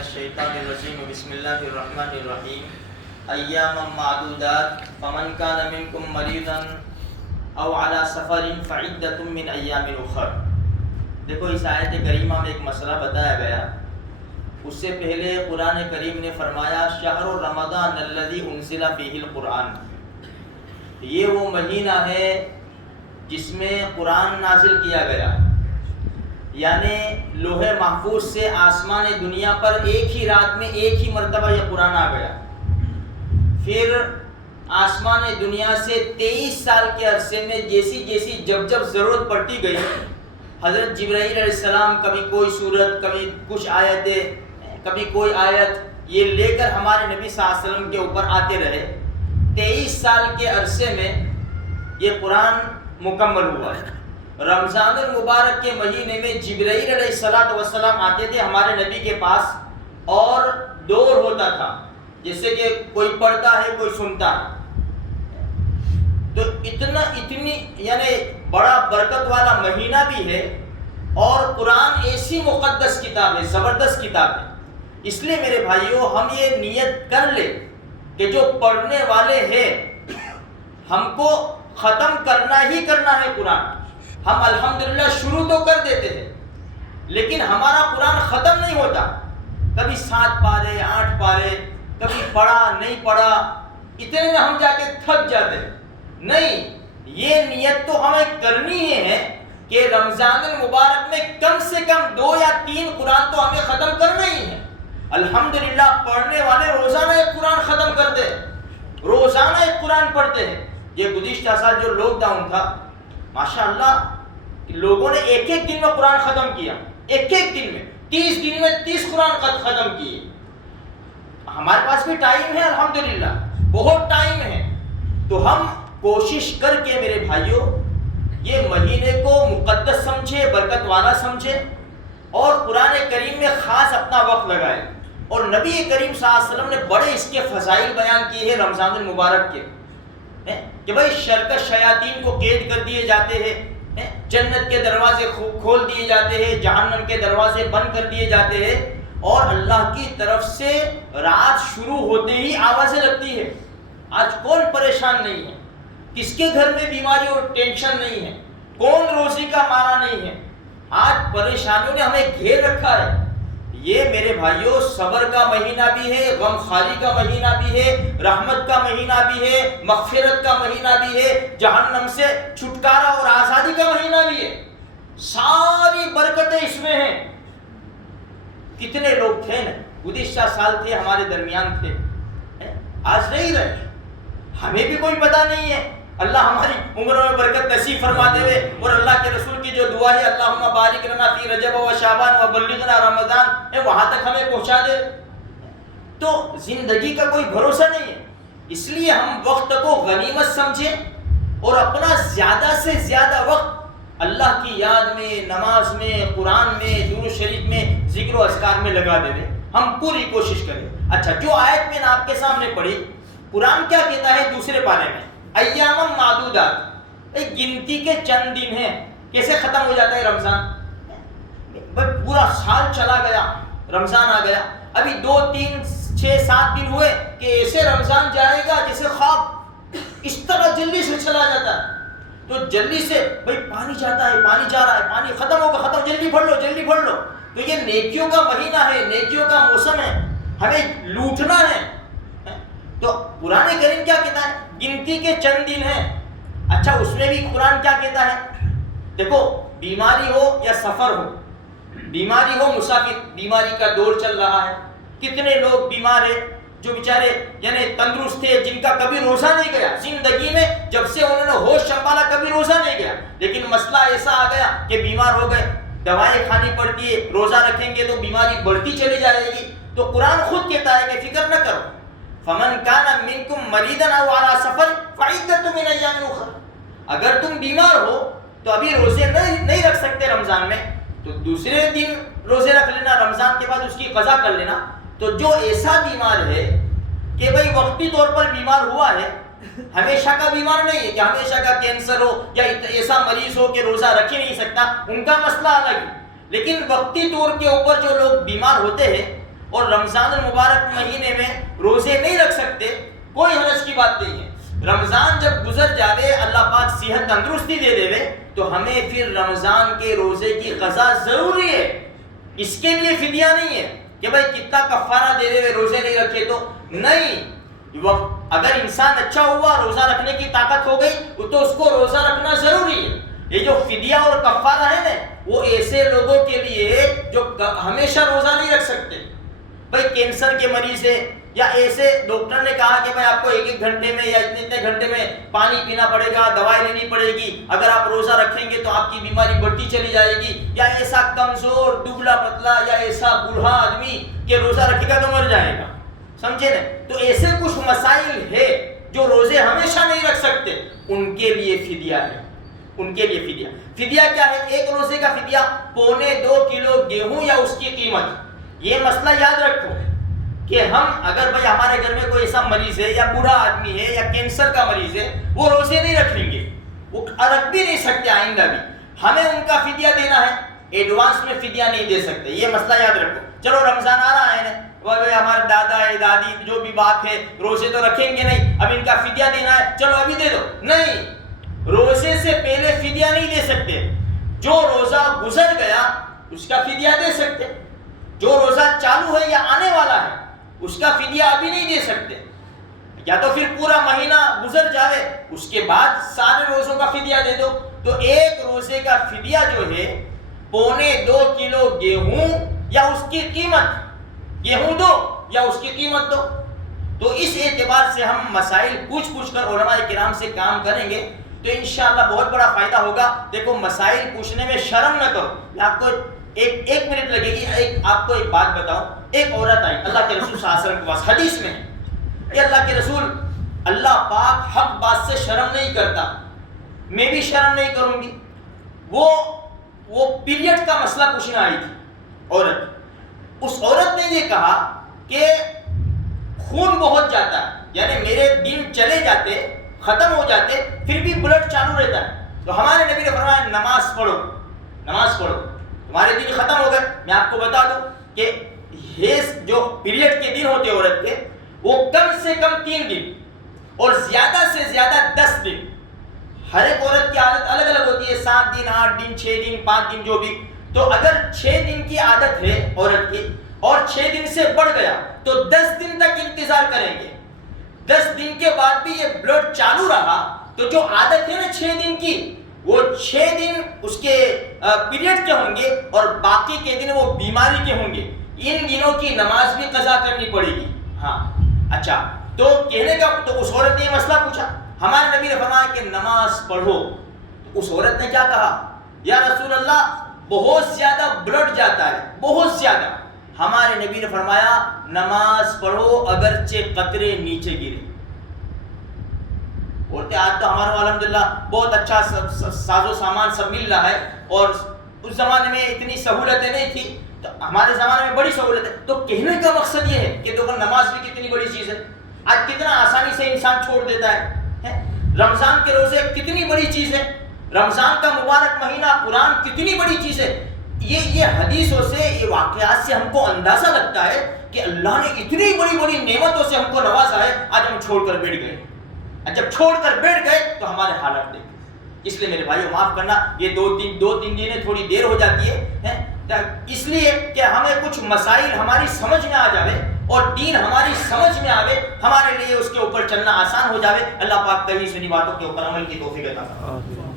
الشیطان الرجیم بسم اللہ الرحمن الرحیم ایاما معدودات فمن کان منکم مریضا او علی سفر فعدۃ من ایام اخر۔ دیکھو اس آیت کریمہ میں ایک مسئلہ بتایا گیا، اس سے پہلے قرآن کریم نے فرمایا شہر رمضان الذی انزل فیہ القرآن، یہ وہ مہینہ ہے جس میں قرآن نازل کیا گیا، یعنی لوح محفوظ سے آسمان دنیا پر ایک ہی رات میں ایک ہی مرتبہ یہ قرآن آ گیا۔ پھر آسمان دنیا سے 23 سال کے عرصے میں جیسی جب ضرورت پڑتی گئی، حضرت جبرائیل علیہ السلام کبھی کوئی سورت، کبھی کچھ آیتیں، کبھی کوئی آیت یہ لے کر ہمارے نبی صلی اللہ علیہ وسلم کے اوپر آتے رہے۔ 23 سال کے عرصے میں یہ قرآن مکمل ہوا ہے۔ رمضان المبارک کے مہینے میں جبرائیل علیہ السلام آتے تھے ہمارے نبی کے پاس، اور دور ہوتا تھا، جیسے کہ کوئی پڑھتا ہے کوئی سنتا ہے۔ تو اتنی یعنی بڑا برکت والا مہینہ بھی ہے، اور قرآن ایسی مقدس کتاب ہے، زبردست کتاب ہے۔ اس لیے میرے بھائیوں ہم یہ نیت کر لیں کہ جو پڑھنے والے ہیں ہم کو ختم کرنا ہی کرنا ہے قرآن۔ ہم الحمدللہ شروع تو کر دیتے ہیں، لیکن ہمارا قرآن ختم نہیں ہوتا۔ کبھی 7 پارے 8 پارے، کبھی پڑھا نہیں پڑھا، اتنے میں ہم جا کے تھک جاتے ہیں۔ نہیں، یہ نیت تو ہمیں کرنی ہی ہے کہ رمضان المبارک میں کم سے کم 2 یا 3 قرآن تو ہمیں ختم کرنا ہی ہے۔ الحمدللہ پڑھنے والے روزانہ ایک قرآن ختم کرتے ہیں، روزانہ ایک قرآن پڑھتے ہیں۔ یہ گزشتہ سال جو لاک ڈاؤن تھا، ماشاءاللہ لوگوں نے ایک دن میں قرآن ختم کیا، ایک دن میں 30 دن میں 30 قرآن ختم کیے۔ ہمارے پاس بھی ٹائم ہے، الحمدللہ بہت ٹائم ہے، تو ہم کوشش کر کے میرے بھائیوں یہ مہینے کو مقدس سمجھے، برکت والا سمجھے، اور قرآن کریم میں خاص اپنا وقت لگائے۔ اور نبی کریم صلی اللہ علیہ وسلم نے بڑے اس کے فضائل بیان کیے ہیں رمضان المبارک کے، کہ بھائی شرکت شیاطین کو قید کر دیے جاتے ہیں، جنت کے دروازے کھول دیے جاتے ہیں، جہنم کے دروازے بند کر دیے جاتے ہیں، اور اللہ کی طرف سے رات شروع ہوتے ہی آوازیں لگتی ہے۔ آج کون پریشان نہیں ہے؟ کس کے گھر میں بیماری اور ٹینشن نہیں ہے؟ کون روزی کا مارا نہیں ہے؟ آج پریشانیوں نے ہمیں گھیر رکھا ہے۔ یہ میرے بھائیوں صبر کا مہینہ بھی ہے، غم خاری کا مہینہ بھی ہے، رحمت کا مہینہ بھی ہے، مغفرت کا مہینہ بھی ہے، جہنم سے چھٹکارا اور آزادی کا مہینہ بھی ہے۔ ساری برکتیں اس میں ہیں۔ کتنے لوگ تھے نا، گزشتہ سال تھے ہمارے درمیان تھے، آج نہیں رہے، ہمیں بھی کوئی پتہ نہیں ہے۔ اللہ ہماری عمروں میں برکت نصیب فرماتے ہوئے، اور اللہ کے رسول کی جو دعا ہے اللہم بارک لنا فی رجب و شعبان و بلغنا رمضان، وہاں تک ہمیں پہنچا دے۔ تو زندگی کا کوئی بھروسہ نہیں ہے، اس لیے ہم وقت کو غنیمت سمجھیں، اور اپنا زیادہ سے زیادہ وقت اللہ کی یاد میں، نماز میں، قرآن میں، درود شریف میں، ذکر و اذکار میں لگا دے۔ ہم پوری کوشش کریں۔ اچھا، جو آیت میں نے آپ کے سامنے پڑھی، قرآن کیا کہتا ہے دوسرے پارے میں؟ ایام معدودات، ایک گنتی کے چند دن ہیں۔ کیسے ختم ہو جاتا ہے رمضان؟ پورا سال چلا گیا، رمضان آ گیا، ابھی 2 3 6 7 دن ہوئے کہ ایسے رمضان جائے گا جیسے خواب، اس طرح جلدی سے چلا جاتا ہے۔ تو جلدی سے بھائی پانی جاتا ہے، پانی جا رہا ہے، پانی ختم ہوگا، ختم، جلدی پڑھ لو جلدی پڑھ لو۔ تو یہ نیکیوں کا مہینہ ہے، نیکیوں کا موسم ہے، ہمیں لوٹنا ہے۔ تو قرآن کریم کیا کہتا ہے؟ گنتی کے چند دن ہیں۔ اچھا، اس میں بھی قرآن کیا کہتا ہے؟ دیکھو، بیماری ہو یا سفر ہو، بیماری ہو، مسافر، بیماری کا دور چل رہا ہے، کتنے لوگ بیمار ہیں جو بیچارے یعنی تندرست تھے، جن کا کبھی روزہ نہیں گیا زندگی میں، جب سے انہوں نے ہوش سنبھالا کبھی روزہ نہیں گیا، لیکن مسئلہ ایسا آ گیا کہ بیمار ہو گئے، دوائیں کھانی پڑتی ہے، روزہ رکھیں گے تو بیماری بڑھتی چلی جائے گی۔ تو قرآن خود کہتا ہے کہ فکر نہ کرو، فمن کان منکم مریضا او علی سفر فعدۃ من ایام اخر، اگر تم بیمار ہو تو ابھی روزے نہیں رکھ سکتے رمضان میں، تو دوسرے دن روزے رکھ لینا، رمضان کے بعد اس کی قضا کر لینا۔ تو جو ایسا بیمار ہے کہ بھئی وقتی طور پر بیمار ہوا ہے، ہمیشہ کا بیمار نہیں ہے کہ ہمیشہ کا کینسر ہو یا ایسا مریض ہو کہ روزہ رکھ ہی نہیں سکتا، ان کا مسئلہ الگ ہے، لیکن وقتی طور کے اوپر جو لوگ بیمار ہوتے ہیں اور رمضان المبارک مہینے میں روزے نہیں رکھ سکتے، کوئی حرج کی بات نہیں ہے۔ رمضان جب گزر جاوے، اللہ پاک صحت تندرستی دے دے تو ہمیں پھر رمضان کے روزے کی قضا ضروری ہے۔ اس کے لیے فدیہ نہیں ہے کہ بھائی کتنا کفارہ دے دے روزے نہیں رکھے تو نہیں۔ اگر انسان اچھا ہوا، روزہ رکھنے کی طاقت ہو گئی تو اس کو روزہ رکھنا ضروری ہے۔ یہ جو فدیہ اور کفارہ ہے نا، وہ ایسے لوگوں کے لیے جو ہمیشہ روزہ نہیں رکھ سکتے، بھائی کینسر کے مریض ہے، یا ایسے ڈاکٹر نے کہا کہ بھائی آپ کو ایک گھنٹے میں یا اتنے گھنٹے میں پانی پینا پڑے گا، دوائی لینی پڑے گی، اگر آپ روزہ رکھیں گے تو آپ کی بیماری بڑھتی چلی جائے گی، یا ایسا کمزور دبلا پتلا یا ایسا بوڑھا آدمی کہ روزہ رکھے گا تو مر جائے گا، سمجھے نا؟ تو ایسے کچھ مسائل ہے جو روزے ہمیشہ نہیں رکھ سکتے، ان کے لیے فدیہ ہے، ان کے لیے فدیہ۔ فدیہ کیا ہے؟ ایک روزے کا فدیہ 2.25 کلو گیہوں یا اس کی قیمت۔ یہ مسئلہ یاد رکھو کہ ہم اگر بھائی ہمارے گھر میں کوئی ایسا مریض ہے یا بوڑھا آدمی ہے یا کینسر کا مریض ہے، وہ روزے نہیں رکھیں گے، وہ رکھ بھی نہیں سکتے آئندہ بھی، ہمیں ان کا فدیہ دینا ہے، ایڈوانس میں فدیہ نہیں دے سکتے، یہ مسئلہ یاد رکھو۔ چلو رمضان آ رہا ہے نا، وہ ہمارے دادا ہے دادی جو بھی باپ ہے روزے تو رکھیں گے نہیں، اب ان کا فدیہ دینا ہے، چلو ابھی دے دو، نہیں، روزے سے پہلے فدیہ نہیں دے سکتے۔ جو روزہ گزر گیا اس کا فدیہ دے سکتے، جو روزہ چالو ہے یا آنے والا ہے اس کا فدیہ ابھی نہیں دے سکتے، یا تو پھر پورا مہینہ گزر جاوے اس کے بعد سارے روزوں کا فدیہ دے دو۔ تو ایک روزے کا فدیہ جو ہے 2.25 کلو گیہوں یا اس کی قیمت، گیہوں دو یا اس کی قیمت دو۔ تو اس اعتبار سے ہم مسائل پوچھ کر علماء کرام سے کام کریں گے تو انشاءاللہ بہت بڑا فائدہ ہوگا۔ دیکھو مسائل پوچھنے میں شرم نہ کرو، میں آپ کو ایک منٹ لگے گی، آپ کو ایک بات بتاؤں۔ ایک عورت آئی اللہ کے رسول صلی اللہ علیہ وسلم کے پاس، حدیث میں ہے کہ اللہ کے رسول، اللہ پاک حق بات سے شرم نہیں کرتا، میں بھی شرم نہیں کروں گی۔ وہ پیریڈ کا مسئلہ پوچھنے آئی تھی عورت۔ اس عورت نے یہ کہا کہ خون بہت جاتا ہے، یعنی میرے دن چلے جاتے، ختم ہو جاتے، پھر بھی بلڈ چالو رہتا ہے۔ تو ہمارے نبی نے فرمایا نماز پڑھو، نماز پڑھو، تمہارے دن ختم ہو گئے۔ میں آپ کو بتا دوں کہ جو پیریڈ کے دن ہوتے عورت کے، وہ کم سے کم 3 دن اور زیادہ سے زیادہ 10 دن۔ ہر ایک عورت کی عادت الگ الگ ہوتی ہے، 7 دن، 8 دن، 6 دن، 5 دن، جو بھی۔ تو اگر 6 دن کی عادت ہے عورت کی اور 6 دن سے بڑھ گیا تو 10 دن تک انتظار کریں گے۔ 10 دن کے بعد بھی یہ بلڈ چالو رہا تو جو عادت ہے نا 6 دن کی، وہ 6 دن اس کے پیریڈ کے ہوں گے اور باقی کے دن وہ بیماری کے ہوں گے۔ ان دنوں کی نماز بھی قضا کرنی پڑے گی۔ ہاں اچھا، تو کہنے کا تو اس عورت نے یہ مسئلہ پوچھا، ہمارے نبی نے فرمایا کہ نماز پڑھو۔ تو اس عورت نے کیا کہا؟ یا رسول اللہ بہت زیادہ بلڈ جاتا ہے، بہت زیادہ۔ ہمارے نبی نے فرمایا نماز پڑھو اگرچہ قطرے نیچے گرے۔ بولتے آج تو ہمارا الحمدللہ بہت اچھا ساز و سامان سب مل رہا ہے، اور اس زمانے میں اتنی سہولتیں نہیں تھی، تو ہمارے زمانے میں بڑی سہولت ہے۔ تو کہنے کا مقصد یہ ہے کہ دیکھو نماز بھی کتنی بڑی چیز ہے، آج کتنا آسانی سے انسان چھوڑ دیتا ہے۔ رمضان کے روزے کتنی بڑی چیز ہے، رمضان کا مبارک مہینہ، قرآن کتنی بڑی چیز ہے۔ یہ حدیثوں سے، یہ واقعات سے ہم کو اندازہ لگتا ہے کہ اللہ نے اتنی بڑی بڑی نعمتوں سے ہم کو نوازا ہے، آج ہم چھوڑ کر بیٹھ گئے۔ جب چھوڑ کر بیٹھ گئے تو ہمارے حالات دیکھیں۔ اس لیے میرے بھائیو معاف کرنا، یہ 2-3 دن تھوڑی دیر ہو جاتی ہے، اس لیے کہ ہمیں کچھ مسائل ہماری سمجھ میں آ جاوے اور دین ہماری سمجھ میں آوے، ہمارے لیے اس کے اوپر چلنا آسان ہو جاوے۔ اللہ پاک کہیں سنی باتوں کے اوپر عمل کی توفیق عطا فرمائے۔